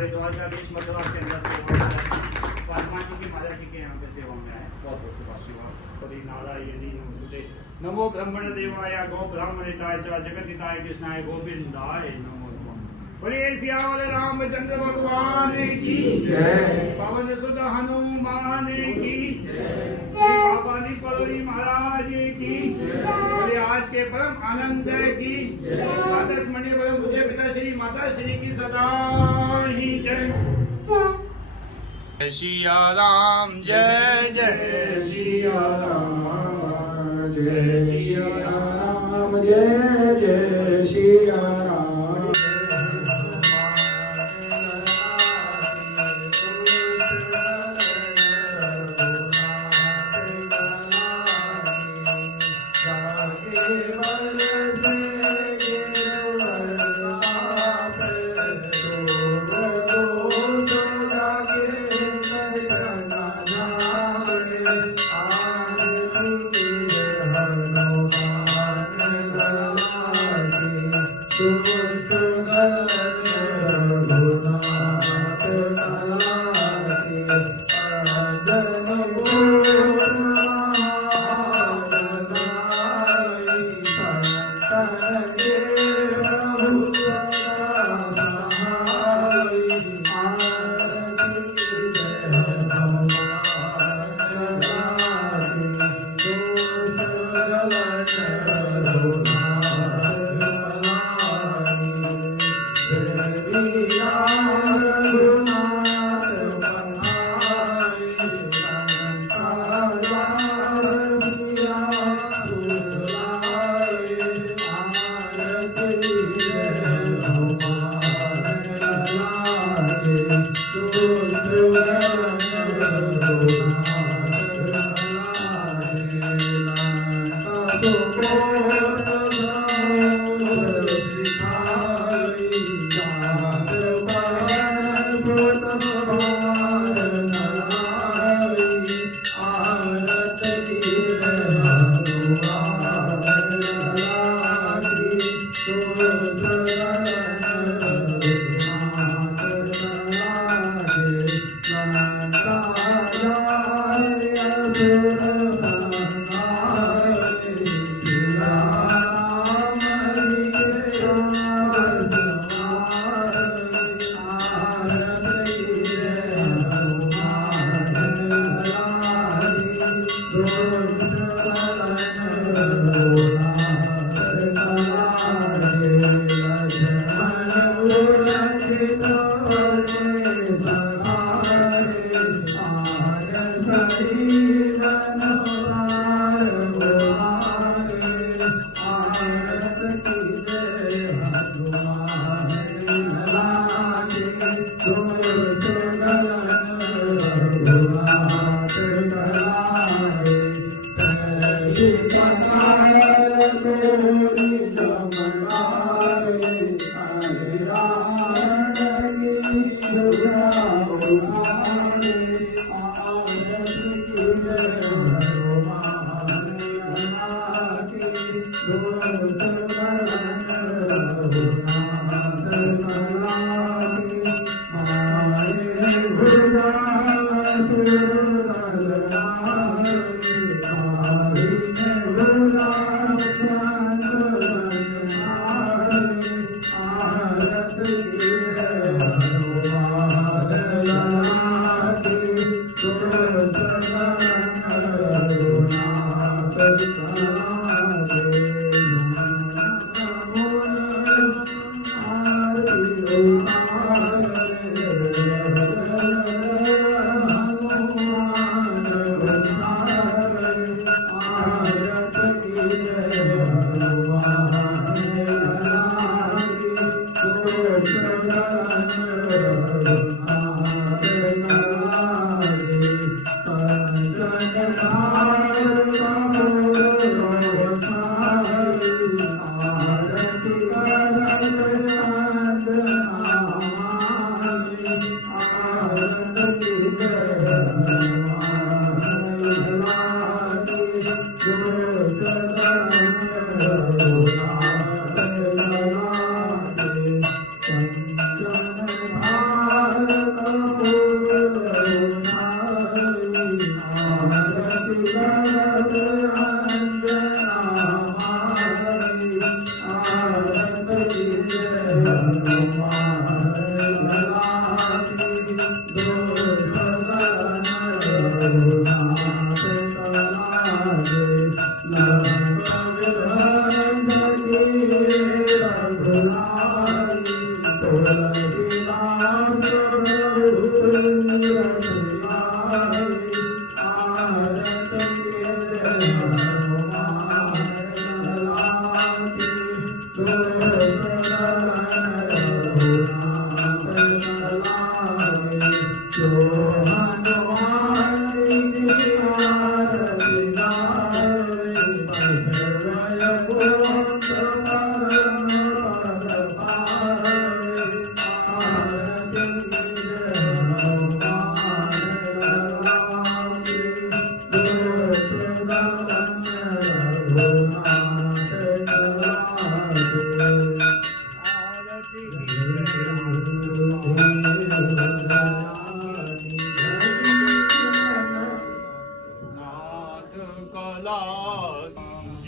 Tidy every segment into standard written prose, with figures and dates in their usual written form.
हमारे 2020 मथुरा के अंदर सेवा परमात्मा की माला जी के यहाँ पे सेवा में आए। बहुत बहुत शुभाशीर्वाद। सभी नारायणी नमोस्तुते। नमो ब्रह्मण देवाय गो ब्राह्मणिताय च जगतिताय कृष्णाय गोविंदाय नमो नमः। बोलिए सियावर रामचंद्र भगवान की जय। पवन सुत हनुमान की जय। बाबा पलोरी महाराज की जय। आज के परम आनंद की आदर्श मणि परम पूज्य पिता श्री माता श्री की सदा ही जय। जय सिया राम जय जय सिया राम जय सिया राम जय जय सिया राम।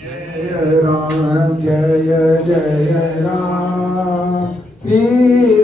जय राम जय जय राम श्री